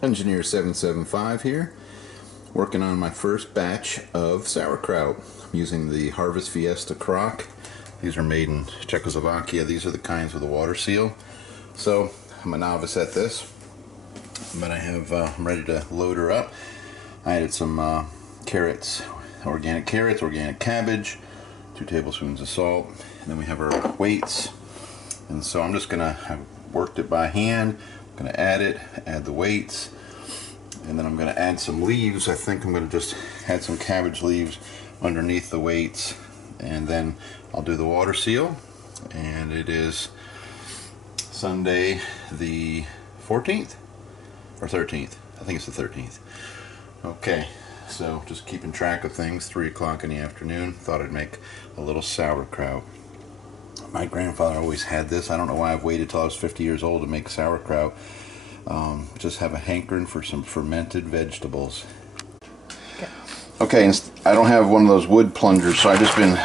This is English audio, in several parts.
Engineer 775 here, working on my first batch of sauerkraut. I'm using the Harvest Fiesta crock. These are made in Czechoslovakia. These are the kinds with a water seal. So I'm a novice at this, but I'm ready to load her up. I added some carrots, organic cabbage, 2 tablespoons of salt, and then we have our weights. And so I'm just gonna, I've worked it by hand. I'm gonna add the weights, and then I'm gonna add some leaves. I think I'm gonna just add some cabbage leaves underneath the weights, and then I'll do the water seal. And it is Sunday the 14th or 13th. I think it's the 13th. Okay, so just keeping track of things. 3 o'clock in the afternoon. Thought I'd make a little sauerkraut. My grandfather always had this. I don't know why I've waited till I was 50 years old to make sauerkraut. Just have a hankering for some fermented vegetables. Okay, and I don't have one of those wood plungers, so I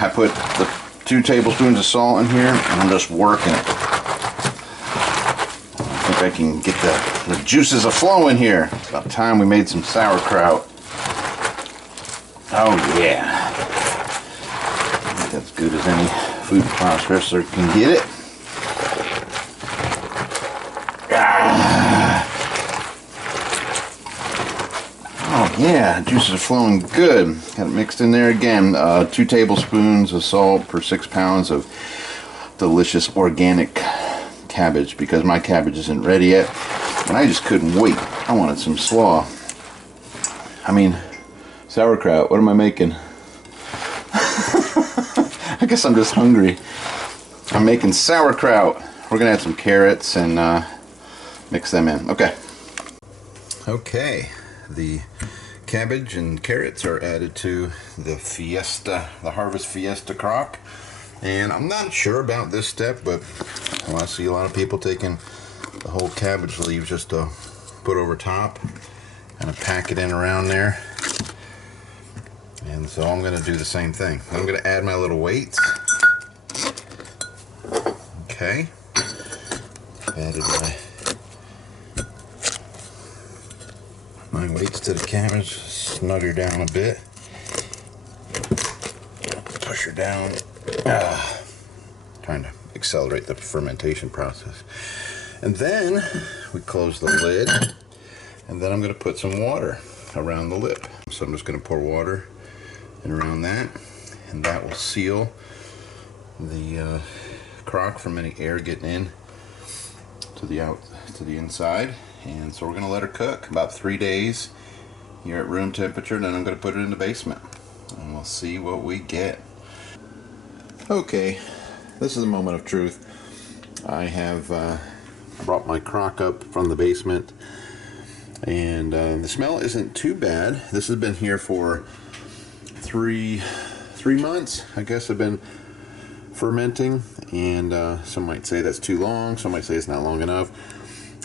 put the 2 tablespoons of salt in here, and I'm just working it. I think I can get the juices a-flowing here. It's about time we made some sauerkraut. Oh yeah. I think that's good as any food processor can get it. Oh yeah, juices are flowing good. Got it mixed in there again. 2 tablespoons of salt per 6 pounds of delicious organic cabbage, because my cabbage isn't ready yet, and I just couldn't wait. I wanted some slaw. I mean, sauerkraut. What am I making? I guess I'm just hungry. I'm making sauerkraut. We're gonna add some carrots and mix them in. Okay. Okay, the cabbage and carrots are added to the Harvest Fiesta crock. And I'm not sure about this step, but I see a lot of people taking the whole cabbage leaves just to put over top and pack it in around there. And so I'm going to do the same thing. I'm going to add my little weights. Okay. Added my weights to the cabbage. Snug her down a bit. Push her down. Trying to accelerate the fermentation process. And then we close the lid. And then I'm going to put some water around the lip. So I'm just going to pour water and around that, and that will seal the crock from any air getting in to the inside. And so we're going to let her cook about 3 days here at room temperature, and then I'm going to put it in the basement, and we'll see what we get. Okay, this is the moment of truth. I have brought my crock up from the basement, and the smell isn't too bad. This has been here for three months, I guess. I've been fermenting, and some might say that's too long, some might say it's not long enough.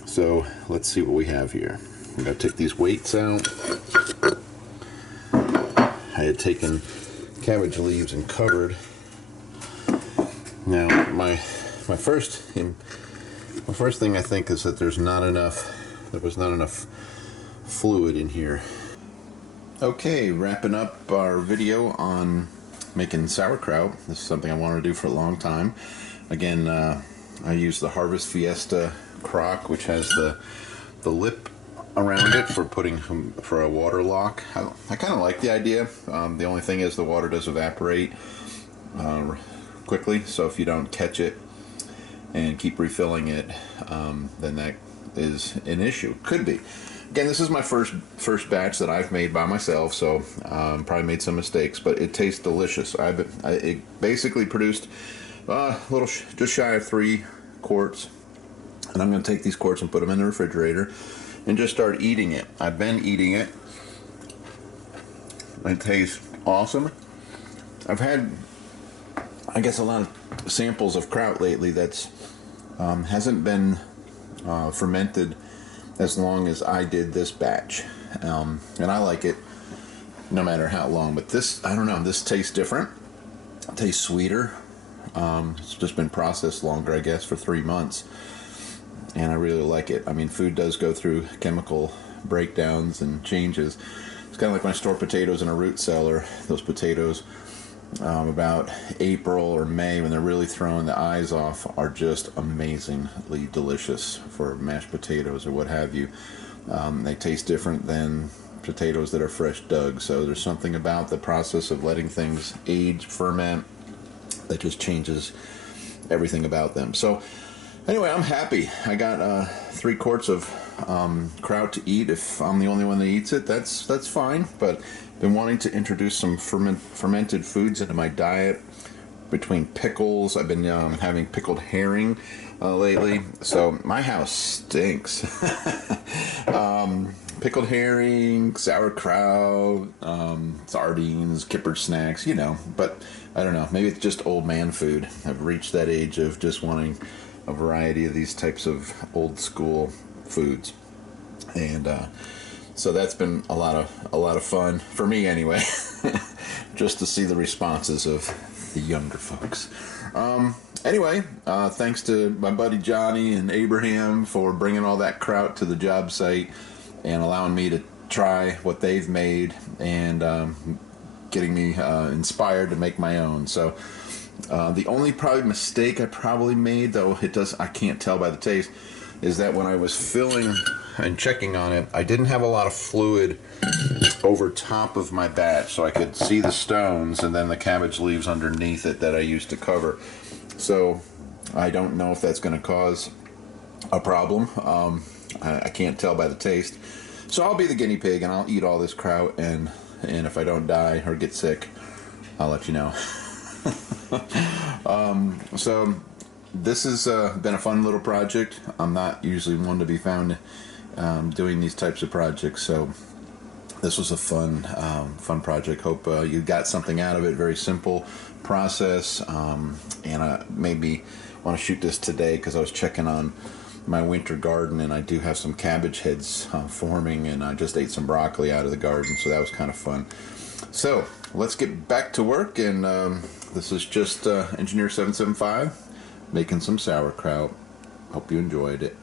So let's see what we have here. I'm going to take these weights out. I had taken cabbage leaves and covered. Now my first thing I think is that there was not enough fluid in here. Okay, wrapping up our video on making sauerkraut. This is something I wanted to do for a long time. Again, I use the Harvest Fiesta crock, which has the lip around it for a water lock. I kind of like the idea. The only thing is the water does evaporate quickly, so if you don't catch it and keep refilling it, then that is an issue. Could be. Again, this is my first batch that I've made by myself, so probably made some mistakes, but it tastes delicious. It basically produced just shy of 3 quarts, and I'm going to take these quarts and put them in the refrigerator and just start eating it. I've been eating it. It tastes awesome. I've had, I guess, a lot of samples of kraut lately that's hasn't been fermented as long as I did this batch. And I like it no matter how long. But this, I don't know, this tastes different. It tastes sweeter. It's just been processed longer, I guess, for 3 months. And I really like it. I mean, food does go through chemical breakdowns and changes. It's kind of like when I store potatoes in a root cellar. Those potatoes, about April or May, when they're really throwing the eyes off, are just amazingly delicious for mashed potatoes or what have you. They taste different than potatoes that are fresh dug. So there's something about the process of letting things age, ferment, that just changes everything about them. So anyway, I'm happy. I got 3 quarts of kraut to eat. If I'm the only one that eats it, that's fine. But been wanting to introduce some fermented foods into my diet. Between pickles, I've been having pickled herring lately. So my house stinks. Pickled herring, sauerkraut, sardines, kipper snacks, you know. But I don't know. Maybe it's just old man food. I've reached that age of just wanting a variety of these types of old school foods, and so that's been a lot of fun for me anyway. Just to see the responses of the younger folks. Anyway, thanks to my buddy Johnny and Abraham for bringing all that kraut to the job site and allowing me to try what they've made, and getting me inspired to make my own. So the only probably mistake I probably made, though I can't tell by the taste, is that when I was filling and checking on it, I didn't have a lot of fluid over top of my batch, so I could see the stones and then the cabbage leaves underneath it that I used to cover. So I don't know if that's going to cause a problem. I can't tell by the taste. So I'll be the guinea pig, and I'll eat all this kraut, and if I don't die or get sick, I'll let you know. So this has been a fun little project. I'm not usually one to be found doing these types of projects, so this was a fun project. Hope you got something out of it. Very simple process, and I maybe want to shoot this today because I was checking on my winter garden, and I do have some cabbage heads forming, and I just ate some broccoli out of the garden, so that was kind of fun. So let's get back to work, and this is just Engineer 775 making some sauerkraut. Hope you enjoyed it.